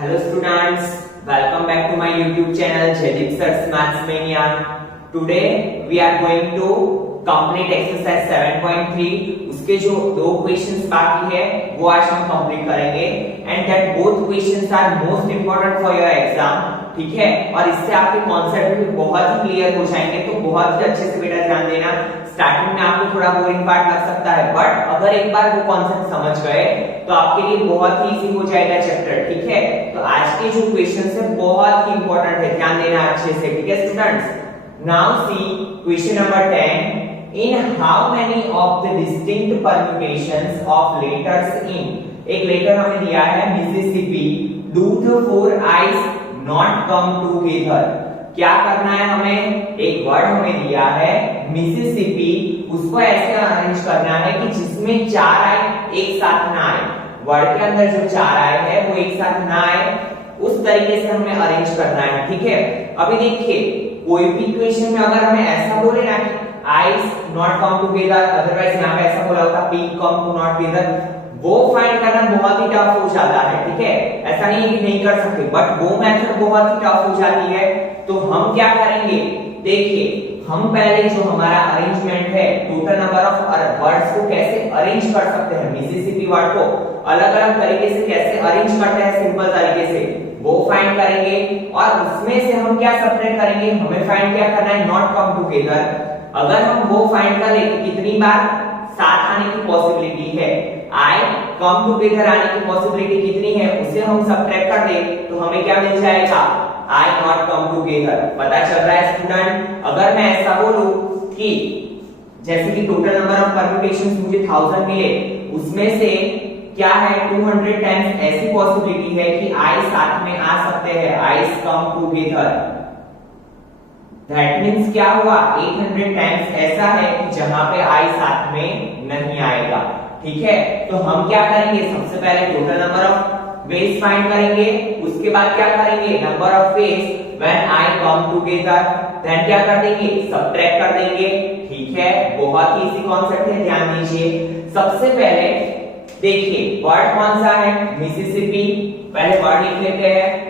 Hello students, welcome back to my YouTube channel Jaideep Sir's Maths Mania. Today we are going to complete exercise 7.3. उसके जो दो questions बाकी है वो आज हम कंप्लीट करेंगे and that both questions are most important for your exam. ठीक है, और इससे आपके कॉन्सेप्ट भी बहुत ही क्लियर हो जाएंगे. तो बहुत ही अच्छे से बेटा ध्यान देना. स्टार्टिंग में आपको थोड़ा बोरिंग पार्ट लग सकता है, बट अगर एक बार वो कॉन्सेप्ट समझ गए तो आपके लिए बहुत ही इजी हो जाएगा चैप्टर. ठीक है, तो आज के जो क्वेश्चंस है बहुत ही इंपॉर्टेंट है, ध्यान देना अच्छे से. ठीक है students, now see question number 10. In how many of the distinct permutations of letters in एक लेटर हमें दिया है Mississippi, do the four eyes not come together. क्या करना है हमें? एक वर्ड हमें दिया है मिसिसिपी, उसको ऐसे अरेंज करना है कि जिसमें चार आई एक साथ ना आए. वर्ड के अंदर जो चार आई है वो एक साथ ना आए, उस तरीके से हमें अरेंज करना है. ठीक है, अभी देखिए कोई भी इक्वेशन में अगर हमें ऐसा बोले ना कि eyes not come together, otherwise यहाँ पे ऐसा बोला होता p come to not together, वो फाइंड करना बहुत ही टफ हो जाता है. ठीक है, ऐसा नहीं है कि नहीं कर सकते, बट वो मेथड बहुत ही टफ हो जाती है. तो हम क्या करेंगे, देखिए हम पहले जो हमारा अरेंजमेंट है टोटल नंबर ऑफ वर्ड्स को कैसे अरेंज कर सकते हैं, मिसिसिपी वर्ड को अलग अलग तरीके से कैसे अरेंज करते हैं सिंपल तरीके से, वो फाइंड करेंगे. और उसमें से हम क्या सबट्रैक्ट करेंगे, हमें फाइंड क्या करना है, नॉट कम टुगेदर. अगर हम वो फाइंड करें कि कितनी बार साथ आने की पॉसिबिलिटी है, आई कम टुगेदर आने की पॉसिबिलिटी कितनी है, उसे हम सबट्रैक्ट कर दे तो हमें क्या मिल जाएगा, आई नॉट कम टुगेदर. पता चल रहा है स्टूडेंट. अगर मैं ऐसा बोलूं कि जैसे कि टोटल नंबर ऑफ परम्यूटेशंस मुझे 1000 मिले, उसमें से क्या है 200 टाइम्स ऐसी पॉसिबिलिटी है कि आई साथ में आ सकते हैं, eyes come together. That means क्या हुआ, 800 टाइम्स ऐसा है कि जहां पे आई साथ में नहीं आएगा. ठीक है, तो हम क्या करेंगे, सबसे पहले total number of ways find करेंगे, उसके बाद क्या करेंगे, number of ways when I come together, then क्या कर देंगे, सबट्रैक्ट कर देंगे. ठीक है, बहुत ही इजी कॉन्सेप्ट है, ध्यान दीजिए. सबसे पहले देखिए वर्ड कौन सा है, मिसिसिपी. पहले वर्ड लिख लेते हैं.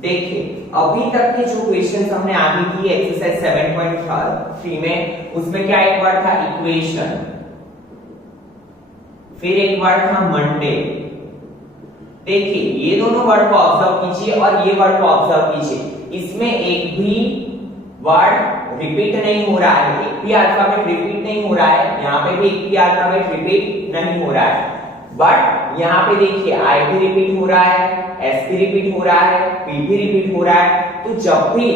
देखिए अभी तक के जो क्वेश्चंस हमने आगे की एक्सरसाइज 7.3 में, उसमें क्या एक वर्ड था इक्वेशन, फिर एक वर्ड था मंडे. देखिए ये दोनों वर्ड को ऑब्जर्व कीजिए और ये वर्ड को ऑब्जर्व कीजिए. इसमें एक भी वर्ड रिपीट नहीं हो रहा है, एक भी अल्फाबेट रिपीट नहीं हो रहा है, यहाँ पे भी एक भी अल्फाबेट रिपीट नहीं हो रहा है. बट यहाँ पे देखिए आई भी रिपीट हो रहा है, एस भी रिपीट हो रहा है, पी भी रिपीट हो रहा है. तो जब भी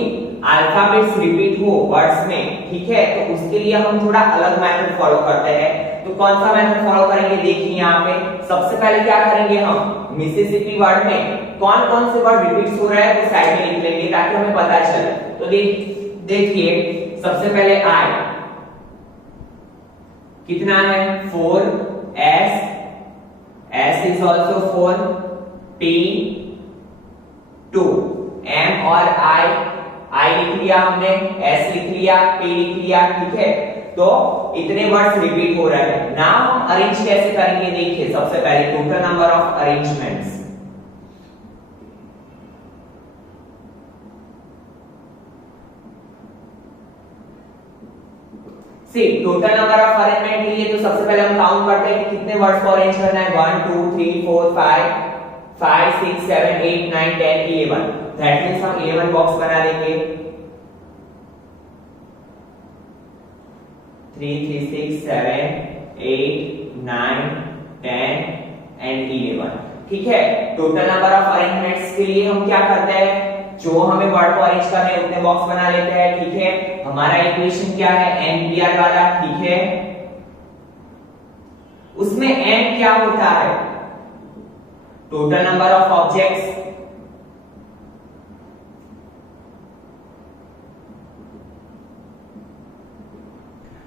अल्फाबेट्स रिपीट हो वर्ड्स में, ठीक है, तो उसके लिए हम थोड़ा अलग मेथड फॉलो करते हैं. तो कौन सा मेथड फॉलो करेंगे, देखिए यहाँ पे सबसे पहले क्या करेंगे, हम मिसिसिपी वर्ड में कौन कौन से वर्ड रिपीट हो रहा है वो साइड में लिख लेंगे ताकि हमें पता चले. तो देखिए सबसे पहले आई कितना है 4, S is also 4, P 2, M और I लिख लिया हमने, S लिख लिया, P लिख लिया. ठीक है, तो इतने वर्ड्स रिपीट हो रहे हैं. नाउ हम अरेंज कैसे करेंगे, देखिए सबसे पहले total number of arrangements. See total number of arrangement के लिए तो सबसे पहले हम काउंट करते हैं कि कितने वर्ड्स को अरेंज करना है. 1 2 3 4 5 6 7 8 9 10 11. दैट मींस हम 11 बॉक्स बना देंगे. 3 3 6 7 8 9 10 एंड 11. ठीक है, टोटल नंबर ऑफ अरेंजमेंट्स के लिए हम क्या करते हैं, जो हमें वर्ड को अरेंज करने हैं उतने बॉक्स बना लेते हैं. ठीक है, हमारा इक्वेशन क्या है, NPR वाला. ठीक है, उसमें N क्या होता है, टोटल नंबर ऑफ ऑब्जेक्ट्स.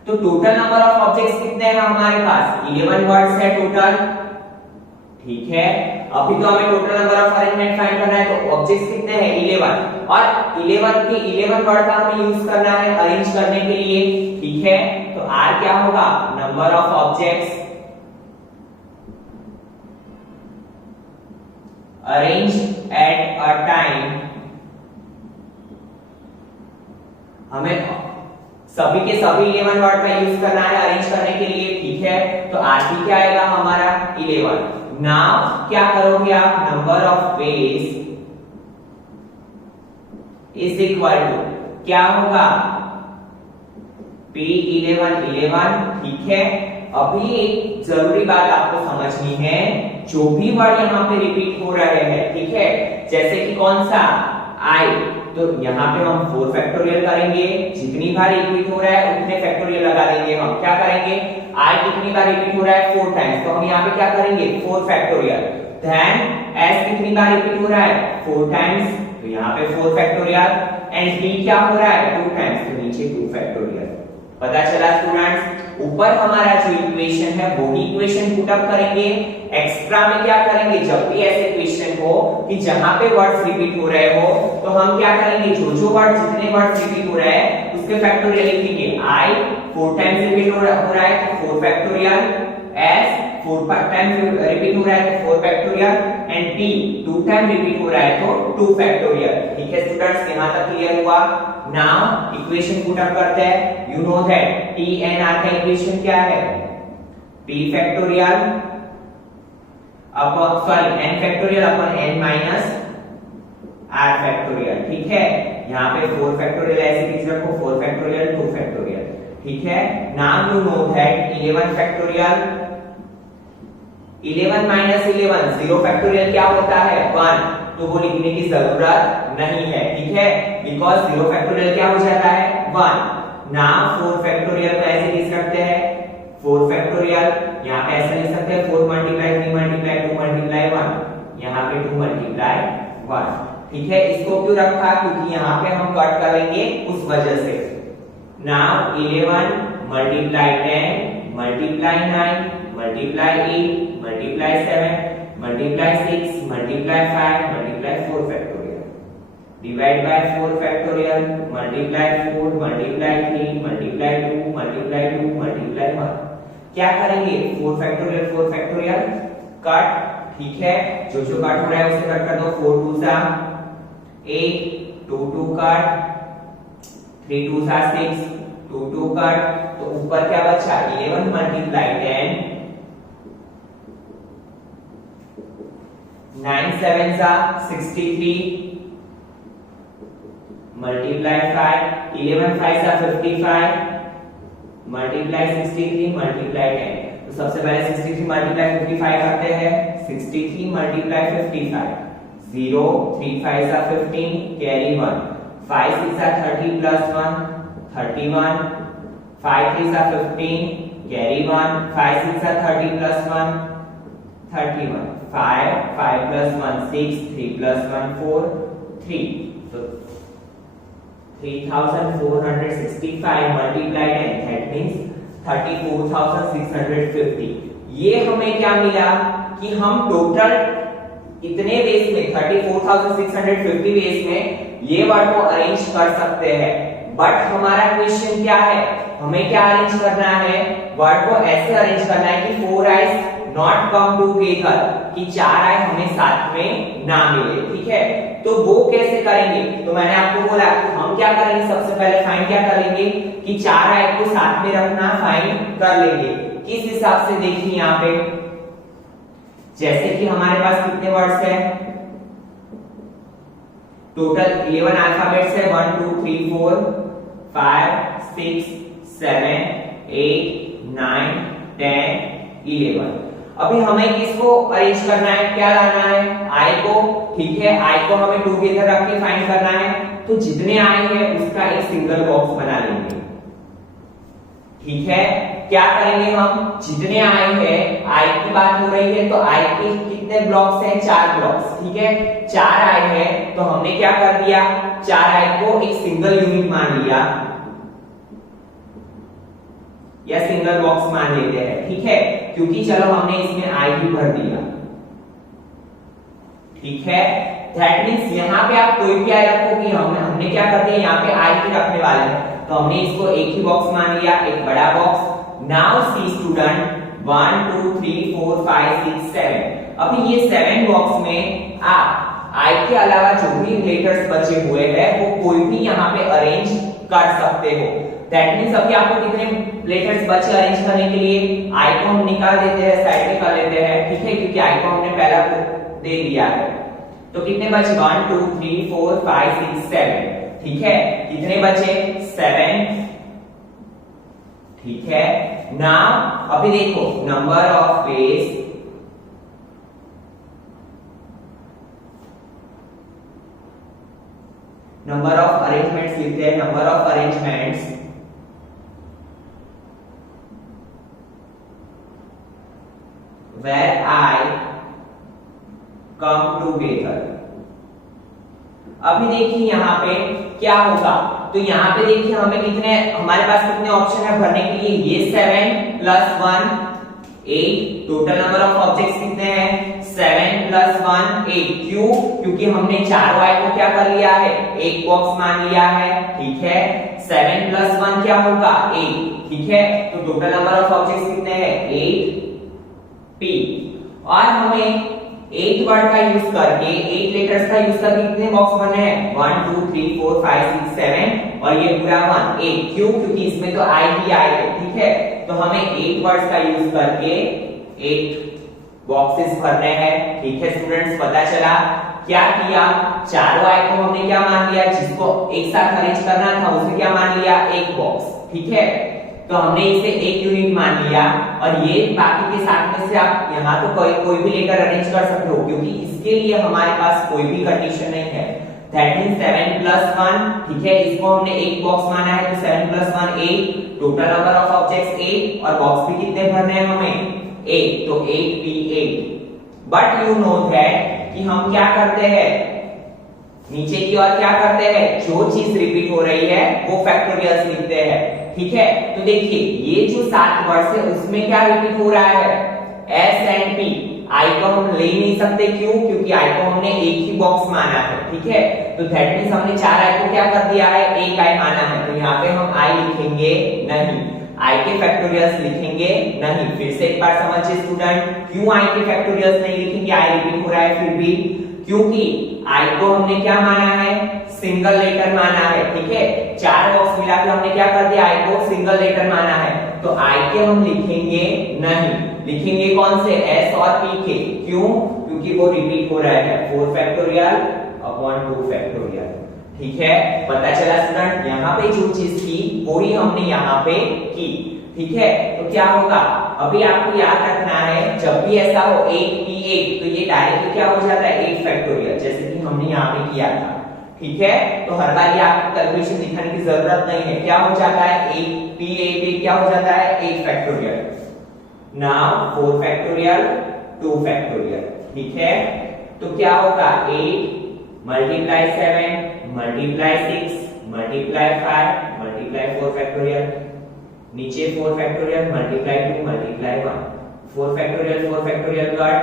तो टोटल नंबर ऑफ ऑब्जेक्ट्स कितने हैं हमारे पास, 11 वर्ड्स है टोटल. ठीक है, अभी तो हमें total number of arrangement find करना है, तो ऑब्जेक्ट्स कितने हैं 11, और 11 के 11 वर्ड का हमें यूज करना है अरेंज करने के लिए, ठीक है। तो R क्या होगा, number of objects arrange at a time, हमें सभी के सभी 11 वर्ड का यूज करना है अरेंज करने के लिए, ठीक है। तो आरपी क्या आएगा हमारा 11। नाउ क्या करोगे आप, number of page is equal to क्या होगा, P11 11, ठीक है। अभी एक जरूरी बात आपको समझनी है, जो भी वर्ड यहाँ पे रिपीट हो रहे हैं, ठीक है, जैसे कि कौन सा I, तो यहाँ पे हम 4 फैक्टोरियल करेंगे, जितनी बार रिपीट हो रहा है उतने फैक्टोरियल लगा देंगे। हम क्या करेंगे, I कितनी बार रिपीट हो रहा है 4 टाइम्स, तो हम यहाँ पे क्या करेंगे 4 फैक्टोरियल। देन S कितनी बार रिपीट हो रहा है 4 टाइम्स, तो यहाँ पे 4 फैक्टोरियल। एंड D क्या हो रहा है 2 टाइम्स, तो नीचे 2 फैक्टोरियल। पता चला स्टूडेंट्स, ऊपर हमारा जो इक्वेशन है वो ही इक्वेशन पुट अप करेंगे। एक्स्ट्रा में क्या करेंगे, जब भी ऐसे क्वेश्चन हो कि जहां पे वर्ड्स रिपीट हो रहे हो, तो हम क्या करेंगे, जो वर्ड जितने वर्ड्स रिपीट हो रहे हैं उसके फैक्टोरियल लिखेंगे। I 4 टाइम्स रिपीट हो रहा है तो 4 फैक्टोरियल, S 4 टाइम्स रिपीट हो रहा है तो 4 factorial, and T 2 time repeat हो रहा है तो 2 फैक्टोरियल। ठीक है स्टूडेंट्स, यहां तक क्लियर हुआ। नाउ इक्वेशन पुट अप करते हैं। You know that T and R का इक्वेशन क्या है, P factorial upon n factorial upon n minus R factorial. ठीक है, यहाँ पे 4 फैक्टोरियल ऐसे चीज रखो, 4 फैक्टोरियल 2 फैक्टोरियल। ठीक है, now you know that 11 factorial, 11 minus 11 0 factorial क्या होता है 1, तो वो लिखने की जरूरत नहीं है। ठीक है, बिकॉज 0 फैक्टोरियल क्या हो जाता है 1। नाउ 4 फैक्टोरियल को ऐसे लिख सकते हैं 4 फैक्टोरियल, यहाँ पे ऐसे लिख सकते हैं 4 मल्टीप्लाई 3 मल्टीप्लाई 2 मल्टीप्लाई 1, यहाँ पे 2 मल्टीप्लाई 1। ठीक है, इसको क्यों रखा, क्योंकि यहाँ पे हम कट करेंगे उस वजह से। Now 11 multiply 10 multiply 9 multiply 8 multiply 7 multiply 6 multiply 5 multiply 4 factorial, divide by 4 factorial, multiply 4 multiply 3 multiply 2 multiply 2 multiply 1। क्या करेंगे 4 फैक्टोरियल कट। ठीक है, जो कट हो रहा है उसे कट कर दो, 4 2 सा 8 2 2 कट, 3 2 सा 6 2 2 कट, तो ऊपर क्या बचा 11 मल्टीप्लाई 10, 9 7 सा 63 मल्टीप्लाई 5, 11 5 सा 55 मल्टीप्लाई 63 मल्टीप्लाई 10। तो सबसे पहले 63 मल्टीप्लाई 55 करते हैं, 63 मल्टीप्लाई 55 0 3 5 सा 15 कैरी 1, 5 6 सा 30 प्लस 1 31, 5 3 सा 15 कैरी 1, 5 6 सा 30 प्लस 1 31, 5 5 प्लस 1 6 3 प्लस 1 4 3, तो 3465 मल्टीप्लाई 10 दैट मींस 34,650। ये हमें क्या मिला कि हम टोटल इतने बेस में 34,650 बेस में ये वर्ड को अरेंज कर सकते हैं। बट हमारा क्वेश्चन क्या है, हमें क्या अरेंज करना है, वर्ड को ऐसे अरेंज करना है कि 4 आइज नॉट कम टूगेदर, कि 4 आई हमें साथ में ना मिले। ठीक है, तो वो कैसे करेंगे, तो मैंने आपको बोला हम क्या करेंगे, सबसे पहले फाइंड क्या करेंगे कि 4 आई को साथ में रखना फाइंड कर लेंगे। किस हिसाब से देखिए यहाँ पे, जैसे कि हमारे पास कितने वर्ड्स हैं, टोटल 11 अल्फाबेट्स है, 1 2 3 4 5 6 7 8 9 10 11। अभी हमें किसको अरेंज करना है, क्या लाना है आई को। ठीक है, आई को हमें टुगेदर रख के फाइंड करना है, तो जितने आई है उसका एक सिंगल बॉक्स बना लेंगे। ठीक है, क्या करेंगे हम, जितने आई है, आई की बात हो रही है तो आई के कितने ब्लॉक्स हैं 4 ब्लॉक्स। ठीक है, 4 आई है तो हमने क्या कर दिया, 4 आई को एक सिंगल यूनिट मान लिया या सिंगल बॉक्स मान लेते हैं। ठीक है, क्योंकि चलो हमने इसमें आई भी भर दिया। ठीक है। दैट मींस यहाँ पे आप कोई भी आई रखोगे, हमने क्या कर दिया, यहाँ पे आई ही रखने वाले हैं, तो हमने इसको एक ही बॉक्स मान लिया, एक बड़ा बॉक्स। नाउ सी स्टूडेंट 1 2 3 4 5 6 7, अभी ये 7 बॉक्स में आप आई के अलावा जो भी लेटर्स बचे हुए हैं वो कोई भी यहाँ पे अरेंज कर सकते हो। दैट मींस अभी आपको कितने लेटर्स बचे अरेंज करने के लिए, आई को हम निकाल देते हैं, साइड में कर लेते हैं, ठीक है, क्योंकि आई को हमने पहला दे दिया है। तो कितने बचे 1 2 3 4 5 6 7, ठीक है, कितने बचे 7, ठीक है। नाउ अभी देखो number of veg, number of arrangements लिखते हैं, number of arrangements where I come together। अभी देखिए यहाँ पे क्या होगा, तो यहाँ पे देखिए हमें कितने, हमारे पास कितने ऑप्शन है भरने के लिए, ये 7 plus 1 8, total number of objects कितने हैं 7 प्लस 1 8, क्यों, क्योंकि हमने चारों आई को क्या कर लिया है, एक बॉक्स मान लिया है, ठीक है। 7 प्लस 1 क्या होगा 8, ठीक है, तो टोटल नंबर ऑफ ऑब्जेक्ट्स कितने हैं 8 p, और हमें 8 वर्ड का यूज करके, 8 लेटर्स का यूज करके कितने बॉक्स बने हैं 1 2 3 4 5 6 7, और ये पूरा 1 8, क्यों, क्योंकि इसमें तो आई ही आई है, ठीक है। तो हमें 8 वर्ड्स का यूज करके 8 बॉक्सेस भरने हैं, ठीक है स्टूडेंट्स। पता चला क्या किया, चारों आई को हमने क्या मान लिया, जिसको एक साथ अरेंज करना था उसे क्या मान लिया, एक बॉक्स, ठीक है। तो हमने इसे एक यूनिट मान लिया, और ये बाकी के साथ में से आप यहाँ तो कोई भी लेकर अरेंज कर सकते हो, क्योंकि इसके लिए हमारे पास कोई भी कंडीशन नहीं है। दैट मींस 7 प्लस 1, ठीक है, इसको हमने एक बॉक्स माना है, तो 7 plus 1 8, total number of objects 8, और बॉक्स भी कितने भरने हैं हमें 8, तो 8p8। But you know that कि हम क्या करते हैं, नीचे की ओर क्या करते हैं, जो चीज रिपीट हो रही है वो फैक्टोरियल्स लिखते हैं, ठीक है। तो देखिए ये जो 7 वर्ड्स है उसमें क्या रिपीट हो रहा है, s एंड p, आई को हम ले नहीं सकते, क्यों, क्योंकि आई को हमने एक ही बॉक्स माना है, ठीक है। तो दैट मींस हमने 4 आई को क्या कर दिया है, एक आई माना है, तो यहाँ पे हम आई लिखेंगे नहीं, आई के फैक्टोरियल्स लिखेंगे नहीं। फिर से एक बार समझिए स्टूडेंट, क्यों आई के फैक्टोरियल्स नहीं लिखेंगे, आई रिपीट हो रहा है फिर भी, क्योंकि आई को हमने क्या माना है, सिंगल लेटर माना है, ठीक है। 4 बॉक्स मिलाकर हमने क्या कर दिया, आई को सिंगल लेटर माना है, तो आई के हम लिखेंगे नहीं, लिखेंगे कौन से, s और p के, क्यों, क्योंकि वो रिपीट हो रहा है 4 फैक्टोरियल अपॉन 2 फैक्टोरियल, ठीक है। पता चला स्टूडेंट, यहाँ पे जो चीज थी वही हमने यहाँ पे की, ठीक है। तो क्या होगा, अभी आपको याद रखना है, जब भी ऐसा हो 8p8, तो ये डायरेक्टली क्या हो जाता है 8 फैक्टोरियल, जैसे कि हमने यहाँ पे किया था, ठीक है। तो हर बार ये आपको कैलकुलेशन दिखाने की जरूरत नहीं है, क्या हो जाता है 8p8 क्या हो जाता है 8 फैक्टोरियल। नाउ 4 फैक्टोरियल 2 फैक्टोरियल, ठीक है। तो क्या होगा 8 multiply 7 multiply 6 multiply 5 multiply 4 factorial, नीचे 4 factorial multiply 2 multiply 1, 4 factorial cut,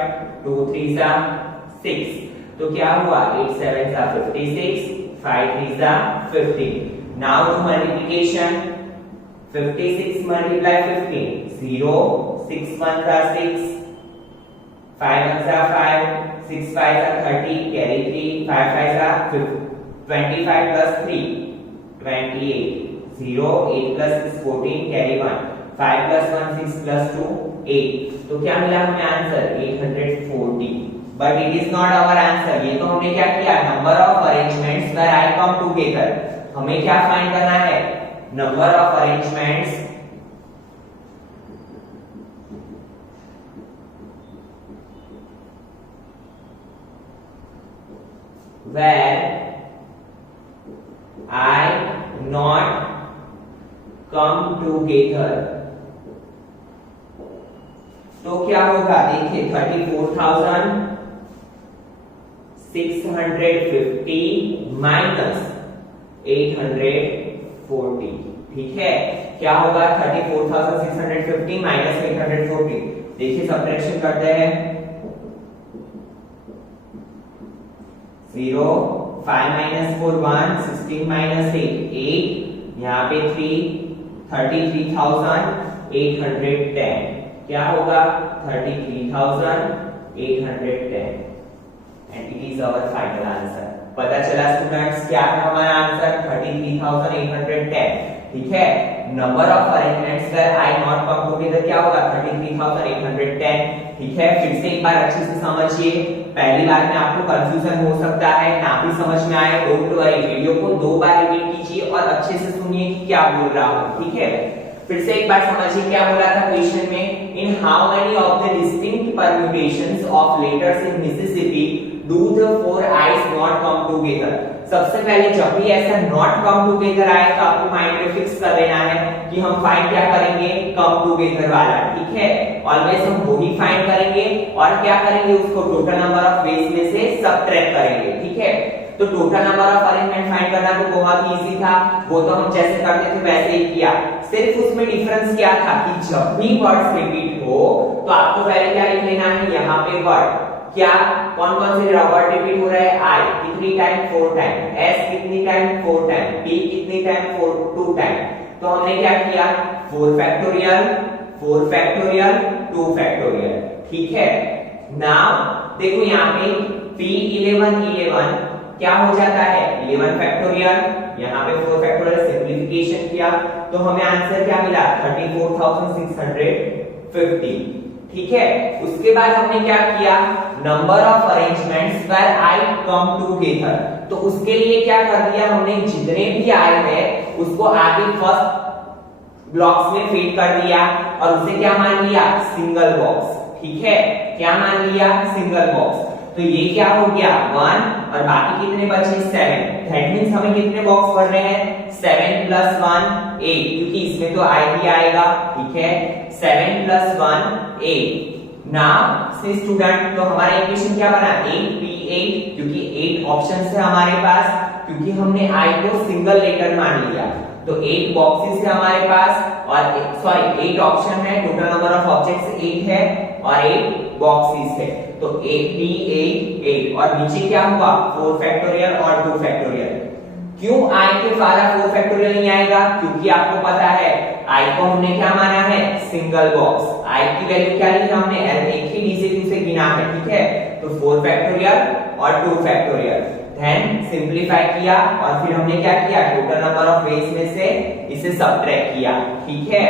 2 3 जा 6, तो क्या हुआ 8 7 जा 56, 5 3 जा 15। नाउ डू मल्टीप्लिकेशन, 56 मल्टीप्लाई 15 0, 6 1 जा 6, 5 1 जा 5, 6 5 जा 30, कैरी 3, 5 5 जा 25 plus 3 28, 0 8 plus 6 14, carry 1, 5 plus 1 6 plus 2 8, तो क्या मिला हमें answer 840। But it is not our answer, ये तो हमने क्या किया, number of arrangements where I come together, हमें क्या फाइंड करना है, number of arrangements where I not come together, तो क्या होगा, देखिए 34,650 माइनस 840, ठीक है। क्या होगा 34,650 माइनस 840, देखिए सब्ट्रैक्शन करते हैं, 0, 5 minus 4 1, 16 minus 8 8, यहाँ पे 3, 33,810 क्या होगा 33,810 and it is our final answer। पता चला स्टूडेंट्स क्या है हमारा आंसर 33,810। ठीक है, number of arrangements where I not come together क्या होगा 33,810। ठीक है, फिर से एक बार अच्छे से समझिए, पहली बार में आपको कंफ्यूजन हो सकता है, ना भी समझ में आए, डोंट वरी, वीडियो को 2 बार रिपीट कीजिए और अच्छे से सुनिए कि क्या बोल रहा हूं। ठीक है, फिर से एक बार समझिए क्या बोला था क्वेश्चन में, in how many of the distinct permutations of letters in Mississippi do the 4 eyes not come together. सबसे पहले जब भी ऐसा नॉट कम टुगेदर आए तो आपको माइंड में फिक्स कर लेना है कि हम फाइंड क्या करेंगे, कम टुगेदर वाला। ठीक है, ऑलवेज हम वो ही फाइंड करेंगे और क्या करेंगे, उसको टोटल नंबर ऑफ वेज में से सबट्रैक्ट करेंगे। ठीक है, तो total number of arrangement find करना तो बहुत इजी था, वो तो हम जैसे करते थे वैसे ही किया, सिर्फ उसमें डिफरेंस क्या था कि जब भी वर्ड्स रिपीट हो तो आपको पहले क्या लिख लेना है, यहाँ पे वर्ड क्या कौन कौन से वर्ड रिपीट हो रहा है, आई कितनी टाइम 4 टाइम, एस कितनी टाइम 4 टाइम, पी कितनी टाइम 2 टाइम। तो हमने क्या किया 4 फैक्टोरियल 2 फैक्टोरियल। ठीक है, नाउ देखो यहाँ पे P11 क्या हो जाता है 11 फैक्टोरियल, यहाँ पे 4 फैक्टोरियल सिंपलीफिकेशन किया तो हमें आंसर क्या मिला 34,650। ठीक है, उसके बाद हमने क्या किया, number of arrangements where I come together, तो उसके लिए क्या कर दिया हमने, जितने भी आए हैं उसको आगे फर्स्ट ब्लॉक्स में फिट कर दिया और उसे क्या मान लिया, सिंगल बॉक्स। ठीक है, क्या मान लिया, सिंगल बॉक्स। तो ये क्या हो गया 1 और बाकी कितने बचे 7, दैट मींस हमें कितने बॉक्स भर रहे हैं 7 + 1 8, क्योंकि इसमें तो आई भी आएगा। ठीक है, 7 + 1 8। नाउ सी स्टूडेंट, तो हमारा इक्वेशन क्या बना 8P8, क्योंकि 8 ऑप्शन है हमारे पास, क्योंकि हमने आई को सिंगल लेटर मान लिया तो 8 बॉक्सेस है हमारे पास और 8 ऑप्शन है, टोटल नंबर ऑफ ऑब्जेक्ट्स 8 है और 8 बॉक्सेस है, तो 8P8 और नीचे क्या हुआ 4 फैक्टोरियल और 2 फैक्टोरियल। क्यों आई के सारा 4 फैक्टोरियल नहीं आएगा, क्योंकि आपको पता है आई को हमने क्या माना है, सिंगल बॉक्स। आई की वैल्यू क्या ली हमने, एक ही डिजिट उसे गिना है। ठीक है, तो 4 फैक्टोरियल और 2 फैक्टोरियल, देन सिंपलीफाई किया और फिर हमने क्या किया, टोटल नंबर ऑफ वेज में से इसे सबट्रैक्ट किया। ठीक है,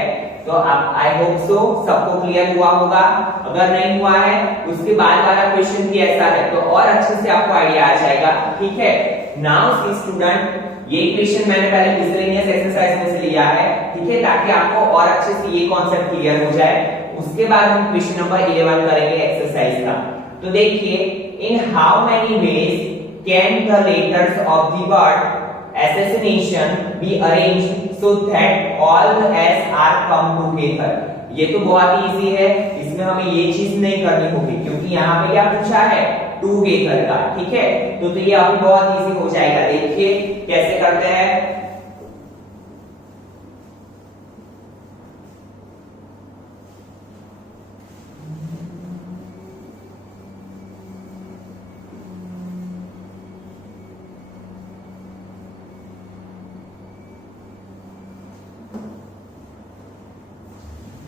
तो अब आई होप सो सबको क्लियर हुआ होगा, अगर नहीं हुआ है उसके बाद वाला क्वेश्चन भी ऐसा है तो और अच्छे से आपको आइडिया आ जाएगा। ठीक है, नाउ सी स्टूडेंट, ये क्वेश्चन मैंने पहले मिसलेनियस एक्सरसाइज में से लिया है। ठीक है, ताकि आपको और अच्छे से ये कॉन्सेप्ट क्लियर हो जाए। उसके बाद हम क्वेश्चन नंबर 11 करेंगे एक्सरसाइज का। तो देखिए, in how many ways can the letters of the word assassination be arranged so that all the s are come together। ये तो बहुत ही इजी है, इसमें हमें ये चीज नहीं करनी होगी क्योंकि यहाँ पे क्या पूछा है टुगेदर का। ठीक है, तो ये अभी बहुत इजी हो जाएगा। देखिए कैसे करते हैं,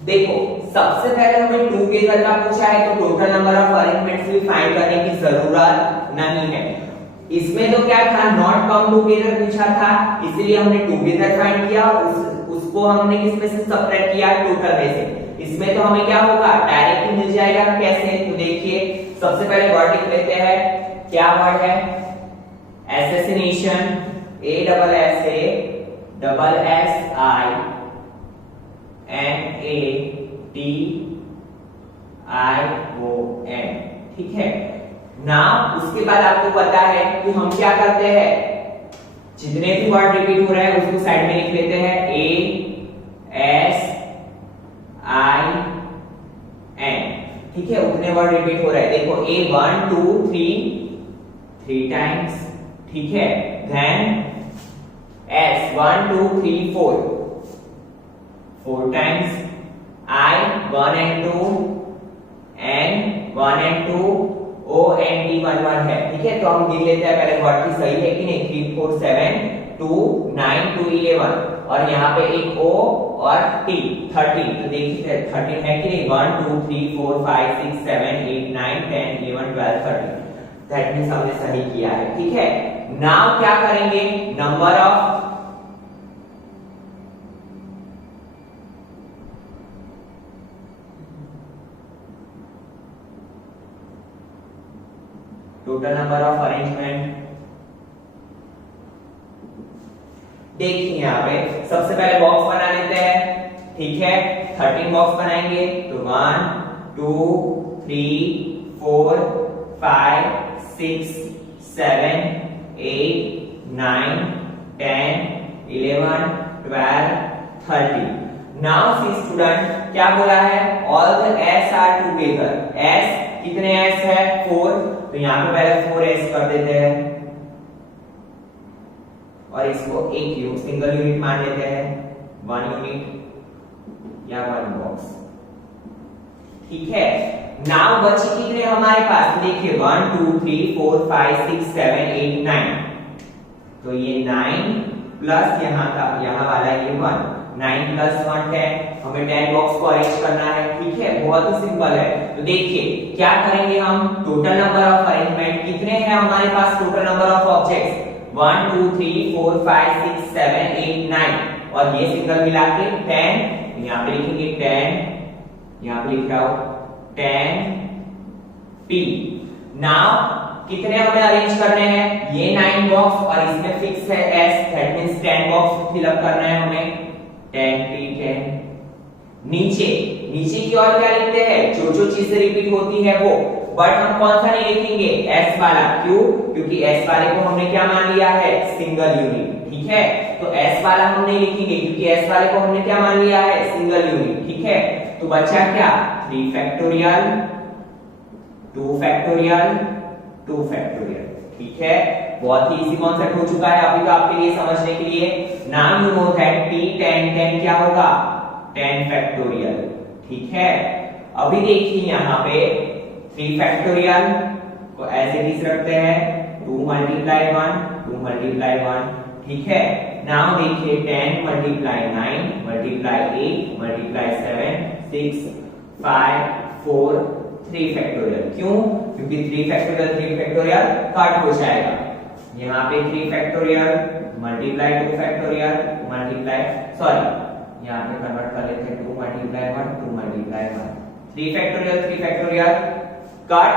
देखो सबसे पहले हमें टुगेदर का पूछा है तो टोटल नंबर ऑफ अरेंजमेंट्स भी फाइंड करने की जरूरत नहीं है। इसमें तो क्या था, नॉट कम टुगेदर पूछा था, इसलिए हमने टुगेदर फाइंड किया, उसको हमने किसमें से सबट्रैक्ट किया, टोटल में से। इसमें तो हमें क्या होगा, डायरेक्टली मिल जाएगा। कैसे, तो देखिए सबसे पहले वर्ड लिख लेते हैं, क्या वर्ड है, एसेसिनेशन, ASSASSINATION। ठीक है, नाउ उसके बाद आपको पता है कि हम क्या करते हैं, जितने भी वर्ड रिपीट हो रहे हैं उसको साइड में लिख लेते हैं ASIN। ठीक है, उतने वर्ड रिपीट हो रहे हैं। देखो A 1 2 3 टाइम्स। ठीक है, then S 1 2 3 4 times, I 1 and 2 N 1 and 2 O ONT11 है, ठीक है। तो हम गिन लेते हैं पहले वर्ड की सही है कि नहीं। 3 4 7 2 9 2 11 और यहाँ पे एक O और T 13। तो देखिए 13 है कि नहीं। 1 2 3 4 5 6 7 8 9 10 11 12 13। दैट मींस हमने सही किया है, ठीक है। नाउ क्या करेंगे, number of total number of arrangement. देखिए यहाँ पे सबसे पहले बॉक्स बना लेते हैं, ठीक है। 13 बॉक्स बनाएंगे तो 1 2 3 4 5 6 7 8 9 10 11 12 13। नाउ सी स्टूडेंट क्या बोला है, all the S R together. S कितने एस है 4, तो यहां पे पहले 4 एस कर देते हैं और इसको एक यूनिट सिंगल यूनिट मान लेते हैं, 1 यूनिट या 1 बॉक्स, ठीक है। नाउ बची कितने हमारे पास, देखिए 1 2 3 4 5 6 7 8 9। तो ये 9 प्लस यहाँ का यहाँ वाला ये 1, 9 प्लस 1 10। हमें 10 बॉक्स को अरेंज करना है, ठीक है। बहुत ही सिंपल है। तो देखिए क्या करेंगे हम, टोटल नंबर ऑफ अरेंजमेंट कितने हैं हमारे पास, टोटल नंबर ऑफ ऑब्जेक्ट्स 1 2 3 4 5 6 7 8 9 और ये सिंगल मिला के 10। यहाँ पे लिखेंगे 10, यहाँ पे लिख रहा हूं 10 P। नाउ कितने हमें अरेंज करने हैं, ये 9 बॉक्स और इसमें फिक्स है S, that means 10 box fill up करना है हमें, 10 P 10। नीचे की ओर क्या लिखते हैं, जो चीजें रिपीट होती है वो, बट हम कौन सा नहीं लिखेंगे, S वाला। क्यों, क्योंकि S वाले को हमने क्या मान लिया है, सिंगल यूनिट, ठीक है। तो S वाला हम नहीं लिखेंगे क्योंकि S वाले को हमने क्या मान लिया है, सिंगल यूनिट, ठीक है। तो बचा क्या, 3 फैक्टोरियल 2 फैक्टोरियल 2 फैक्टोरियल, ठीक है। बहुत ही इजी कॉन्सेप्ट हो चुका है अभी तो आपके लिए समझने के लिए। Now you know that P 10 10 क्या होगा, 10 फैक्टोरियल, ठीक है। अभी देखिए यहाँ पे 3 फैक्टोरियल को ऐसे इट रखते हैं, 2 मल्टीप्लाई 1 2 मल्टीप्लाई 1, ठीक है। नाउ देखिए 10 मल्टीप्लाई 9 मल्टीप्लाई 8 मल्टीप्लाई 7 6 5 4 3 फैक्टोरियल। क्यों, क्योंकि 3 फैक्टोरियल कट हो जाएगा। यहाँ पे 3 factorial multiply 2 factorial multiply, sorry यहाँ पे कन्वर्ट कर लेते हैं, 2 मल्टीप्लाई 1 2 मल्टीप्लाई 1, 3 फैक्टोरियल कट,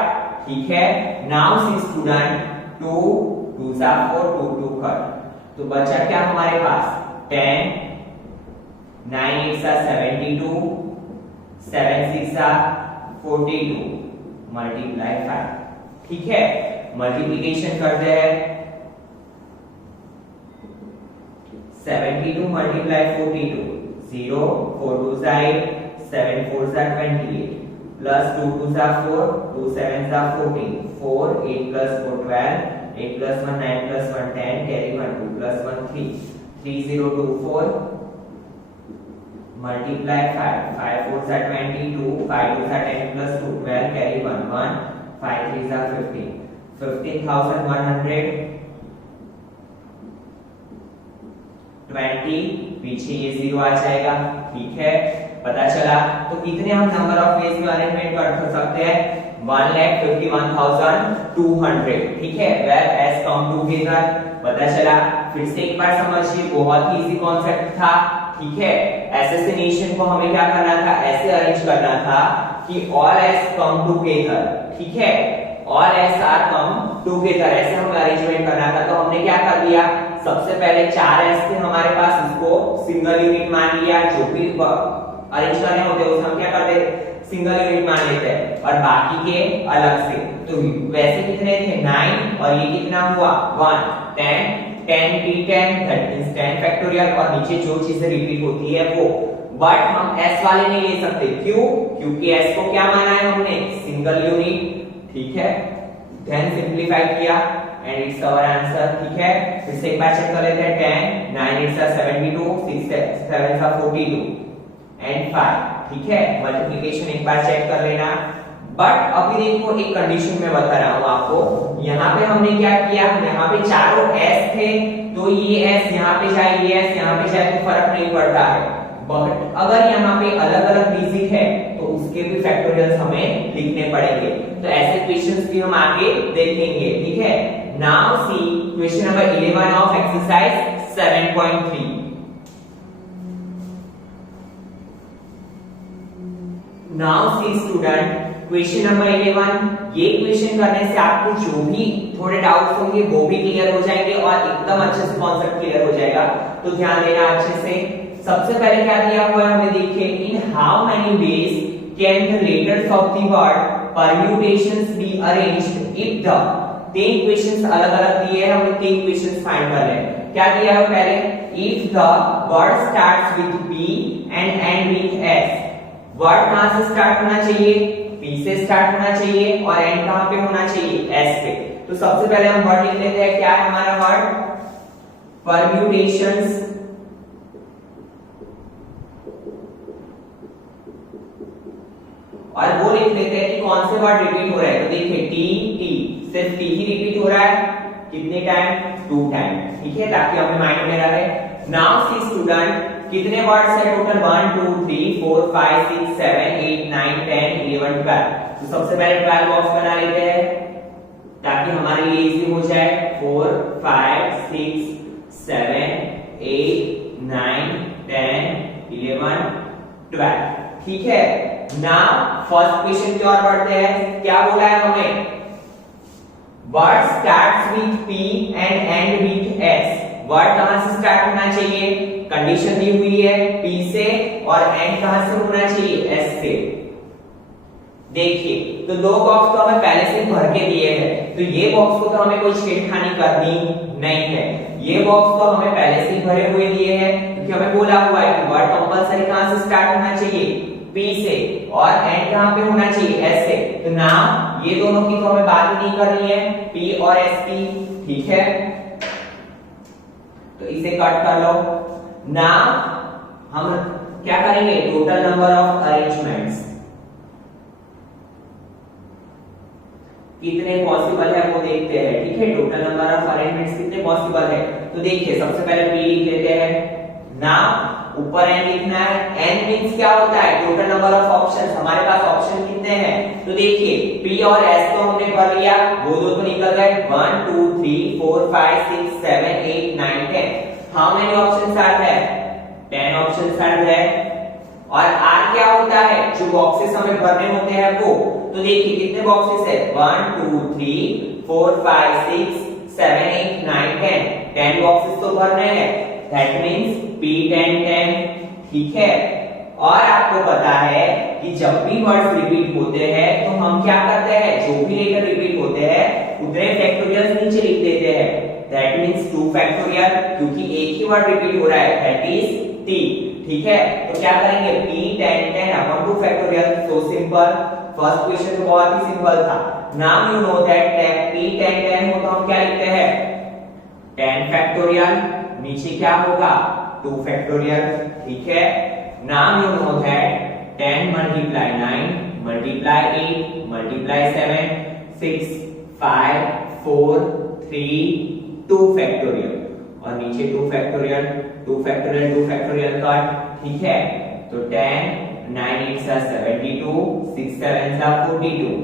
ठीक है। नाउ सी स्टूडेंट 2 2 सा 4 2 2 कट, तो बचा क्या हमारे पास 10, 9 8 सा 72 7 6 सा 42 मल्टीप्लाई 5, ठीक है। मल्टीप्लिकेशन करते हैं, 72 मल्टीप्लाई 42 0 4 2 सा 8 7 4 सा 28 प्लस 2 2 सा 4 2 7 सा 14 4 8 plus 4 12 8 plus 1 9 plus 1 10 carry 1 2 plus 1 3 3 0 2 4 multiply 5 5 4 सा 22 5 2 सा 10 प्लस 2 12 कैरी 1 1 5 3 सा 15 15,100 20, पीछे ये 0 आ जाएगा, ठीक है। पता चला। तो कितने हम नंबर ऑफ वेज में अरेंजमेंट कर सकते हैं, 1,51,200, ठीक है। वेयर एस कम टुगेदर, पता चला। फिर से एक बार समझिए, बहुत ही इजी कॉन्सेप्ट था, ठीक है। एसेसिनेशन को हमें क्या करना था, ऐसे अरेंज करना था कि ऑल एस कम टुगेदर, ठीक है। All S R come together, ऐसे हमें अरेंजमेंट करना था। तो हमने क्या कर दिया, सबसे पहले 4 एस थे हमारे पास, उसको सिंगल यूनिट मान लिया। जो भी अरेंज करने होते हैं उसको हम क्या करते हैं, सिंगल यूनिट मान लेते हैं, और बाकी के अलग से। तो वैसे कितने थे 9 और ये कितना हुआ 1 10 10 P 10 दैट मींस 10 फैक्टोरियल, और नीचे जो चीजें रिपीट होती है वो। बट हम s वाले नहीं ले सकते, क्यों, क्योंकि s को क्या माना है हमने, सिंगल यूनिट, ठीक है। देन सिंपलीफाई किया एंड इट्स आवर आंसर, ठीक है। फिर से एक बार चेक कर लेते हैं, 10 9 8 सा 72 6 7 सा 42 एंड 5, ठीक है। मल्टीप्लिकेशन एक बार चेक कर लेना, बट अभी देखो एक कंडीशन में बता रहा हूं आपको, यहाँ पे हमने क्या किया, यहाँ पे चारों s थे, तो ये s यहाँ पे जाए, ये s यहाँ पे जाए, तो फर्क नहीं पड़ता है। बट अगर यहाँ पे अलग अलग डिजिट है तो उसके भी फैक्टोरियल्स हमें लिखने पड़ेंगे। तो ऐसे क्वेश्चंस भी हम आगे देखेंगे, ठीक है। Now see question number 11 of exercise 7.3। Now see student question number 11। ये क्वेश्चन करने से आपको जो भी थोड़े डाउट्स होंगे वो भी क्लियर हो जाएंगे और एकदम अच्छे से कॉन्सेप्ट क्लियर हो जाएगा। तो ध्यान देना अच्छे से। सबसे पहले क्या दिया हुआ है हमें, देखिए in how many ways can the letters of the word permutations be arranged if the. तीन क्वेश्चंस अलग अलग दिए हैं, हमें तीन क्वेश्चंस फाइंड करने हैं। क्या दिया है पहले, if the word starts with B and end with S. Word कहां से स्टार्ट होना चाहिए, पी से स्टार्ट होना चाहिए और एंड कहां पे होना चाहिए, एस पे। तो सबसे पहले हम वर्ड लिख लेते हैं, क्या है हमारा वर्ड, परम्यूटेशंस। और वो लिख लेते हैं कि कौन से वर्ड रिपीट हो रहे हैं। तो देखिए टी टी, सिर्फ टी ही रिपीट हो रहा है, कितने टाइम, 2 टाइम, ठीक है, ताकि हमें माइंड में रहे। नाउ सी स्टूडेंट कितने वर्ड्स है टोटल, 1 2 3 4 5 6 7 8 9 10 11 12। तो सबसे पहले 12 बॉक्स बना लेते हैं ताकि हमारे लिए इजी हो जाए। 4 5 6 7 8 9 10 11 12, ठीक है। नाउ फर्स्ट क्वेश्चन की ओर बढ़ते हैं। क्या बोला है हमें, word starts with P and end with S. Word कहां से स्टार्ट होना चाहिए, कंडीशन दी हुई है P से, और एंड कहां से होना चाहिए, S से। देखिए तो दो बॉक्स तो हमें पहले से भर के दिए हैं, तो ये बॉक्स को तो हमें कोई छेड़खानी करनी नहीं है। ये बॉक्स तो हमें पहले से भरे हुए दिए हैं, क्योंकि हमें बोला हुआ है कि वर्ड कंपलसरी कहां से स्टार्ट होना चाहिए, P से, और एंड कहां पे होना चाहिए, S से। तो नाउ ये दोनों की तो हमें बात ही नहीं करनी है, P और S की, ठीक है। तो इसे कट कर लो। नाउ हम क्या करेंगे, टोटल नंबर ऑफ अरेंजमेंट्स कितने पॉसिबल है वो देखते हैं, ठीक है। टोटल नंबर ऑफ अरेंजमेंट्स कितने पॉसिबल है, तो देखिए सबसे पहले P लिख लेते हैं। नाउ ऊपर n लिखना है। n मींस क्या होता है, टोटल नंबर ऑफ ऑप्शंस। हमारे पास ऑप्शन कितने हैं, तो देखिए P और S तो हमने भर लिया, वो दो तो निकल गए। 1 2 3 4 5 6 7 8 9 10। How many options are there, 10 options are there. और R क्या होता है, जो बॉक्सेस हमें भरने होते हैं वो। तो देखिए कितने बॉक्सेस है, 1 2 3 4 5 6 7 8 9 10। 10 बॉक्सेस तो भरने हैं, दैट मींस P 10 10, ठीक है। और आपको पता है कि जब भी वर्ड्स रिपीट होते हैं तो हम क्या करते हैं, जो भी लेटर रिपीट होते हैं उतने फैक्टोरियल्स नीचे लिख देते हैं, दैट मींस 2 फैक्टोरियल, क्योंकि एक ही वर्ड रिपीट हो रहा है, दैट इज T, ठीक है। तो क्या करेंगे, P 10 10 upon 2 factorial. So simple, first question तो बहुत ही सिंपल था। Now you know that P 10 10 हो तो हम क्या लिखते हैं, 10 फैक्टोरियल, नीचे क्या होगा, 2 फैक्टोरियल, ठीक है। Now you know that 10 multiply 9 multiply 8 multiply 7 6 5 4 3 2 factorial, और नीचे 2 फैक्टोरियल 2 फैक्टोरियल 2 फैक्टोरियल कट, ठीक है। तो 10 9 8 सा 72 6 7 सा 42